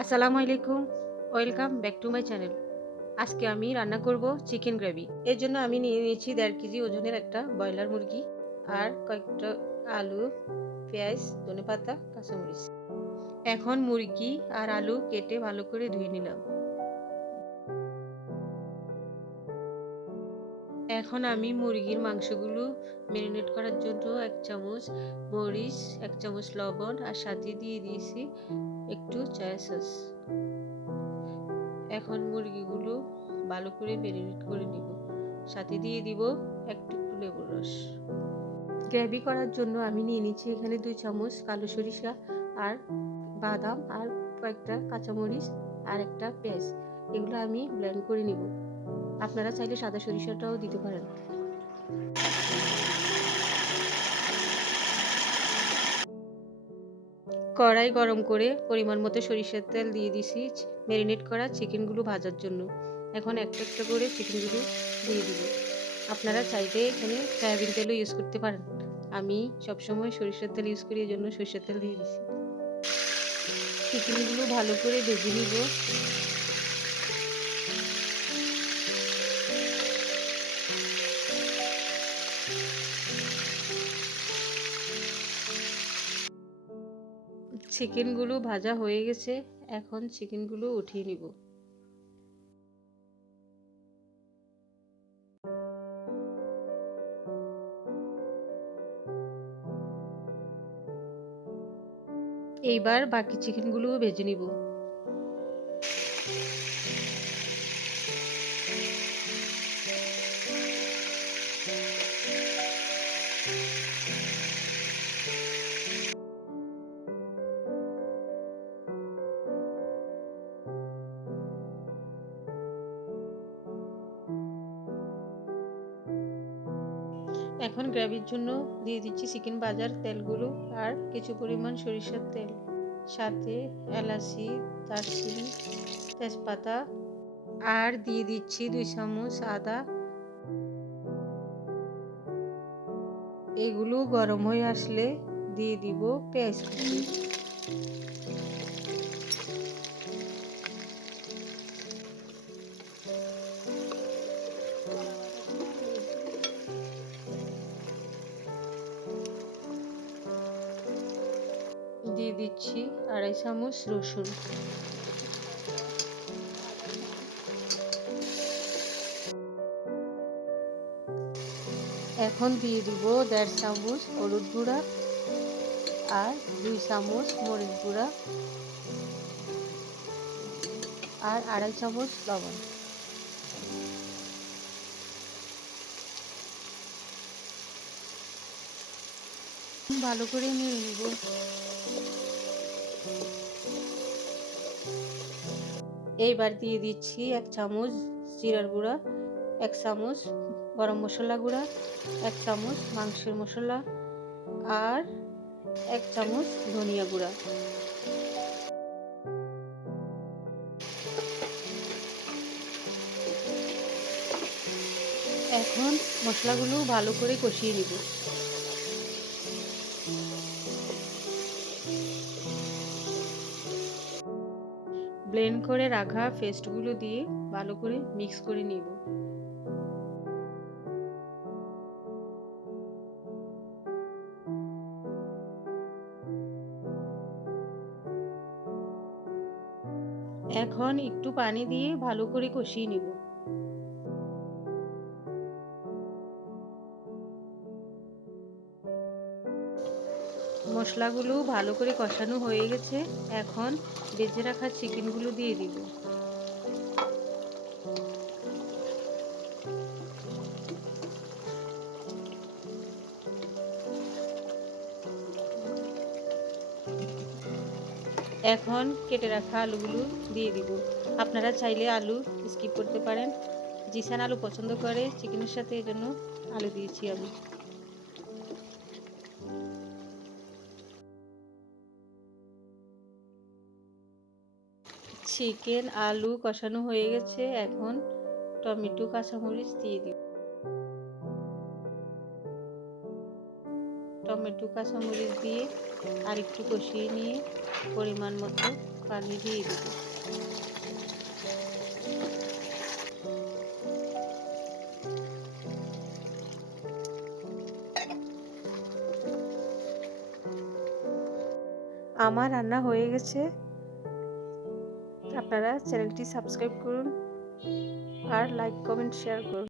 আসসালামু আলাইকুম। Welcome back to my channel. আজকে আমি রান্না করব চিকেন গ্রেভি। এর জন্য আমি নিয়ে নিয়েছি ১.৫ কেজি ওজনের একটা ব্রয়লার মুরগি আর কয়েকটা আলু, পেঁয়াজ, ধনেপাতা, কাঁচামরিচ। এখন মুরগি আর আলু কেটে ভালো করে ধুয়ে নিলাম। এখন আমি মুরগির মাংসগুলো ম্যারিনেট করার জন্য ১ চামচ মরিচ, ১ চামচ লবণ আর সাথে দিয়ে দিয়েছি একটু সয়া সস। এখন মুরগিগুলো ভালো করে ম্যারিনেট করে নিব। সাথে দিয়ে দিব একটু লেবুর রস। গ্রেভি করার জন্য আমি নিয়ে নিচ্ছি এখানে ২ চামচ কালো সরিষা আর বাদাম আর কয়েকটা কাঁচামরিচ আর একটা পেঁয়াজ। এগুলো আমি ব্লেন্ড করে নিব। আপনারা চাইলে সাদা সরিষাটাও দিতে পারেন। কড়াই গরম করে পরিমাণ মতো সরিষার তেল দিয়ে দিছি ম্যারিনেট করা চিকেনগুলো ভাজার জন্য। এখন একটা একটা করে চিকেনগুলো দিয়ে দিব। আপনারা চাইলে এখানে সয়াবিন তেলও ইউজ করতে পারেন। আমি সবসময় সরিষার তেল ইউজ করি, এজন্য সরিষার তেল দিয়ে দিছি। চিকেনগুলো ভালো করে ভেজে নিব। চিকেনগুলো ভাজা হয়ে গেছে, এখন চিকেনগুলো উঠিয়ে নিব। এইবার বাকি চিকেনগুলোও ভেজে নিব। এখন গ্রেভির জন্য দিয়ে দিচ্ছি চিকেন ভাজার তেলগুলো আর কিছু পরিমাণ সরিষার তেল, সাথে এলাচি, দারচিনি, তেজপাতা আর দিয়ে দিচ্ছি ২ চামচ আদা। এগুলো গরম হয়ে আসলে দিয়ে দিব পেঁয়াজ কুচি। দিয়ে দিচ্ছি ২.৫ চামচ রসুন। এখন দিয়ে দিব ১.৫ চামচ হলুদ গুঁড়া আর ২ চামচ মরিচ গুঁড়া আর ২.৫ চামচ লবণ। ভালো করে নিয়ে নিব। এইবার দিয়ে দিচ্ছি ১ চামচ জিরার গুঁড়া, ১ চামচ গরম মশলা গুঁড়া, ১ চামচ মাংসের মশলা আর ১ চামচ ধনিয়া গুঁড়া। এখন মশলাগুলো ভালো করে কষিয়ে নিব। ব্লেন্ড করে রাখা পেস্টগুলো দিয়ে ভালো করে মিক্স করে নিব। এখন একটু পানি দিয়ে ভালো করে কষিয়ে নিব। মশলাগুলো ভালো করে কষানো হয়ে গেছে, এখন ভেজে রাখা চিকেনগুলো দিয়ে দিব। এখন কেটে রাখা আলুগুলো দিয়ে দিব। আপনারা চাইলে আলু স্কিপ করতে পারেন। জিসান আলু পছন্দ করে চিকেনের সাথে, এজন্য আলু দিয়েছি আমি। চিকেন আলু কষানো হয়ে গেছে, এখন টমেটো কাঁচামরিচ দিয়ে দিব। টমেটো একটু কাঁচামরিচ দিয়ে আর একটু কষিয়ে নিয়ে পরিমাণ মতো পানি দিয়ে দেব। আমার রান্না হয়ে গেছে। আপনারা চ্যানেলটি সাবস্ক্রাইব করুন আর লাইক কমেন্ট শেয়ার করুন।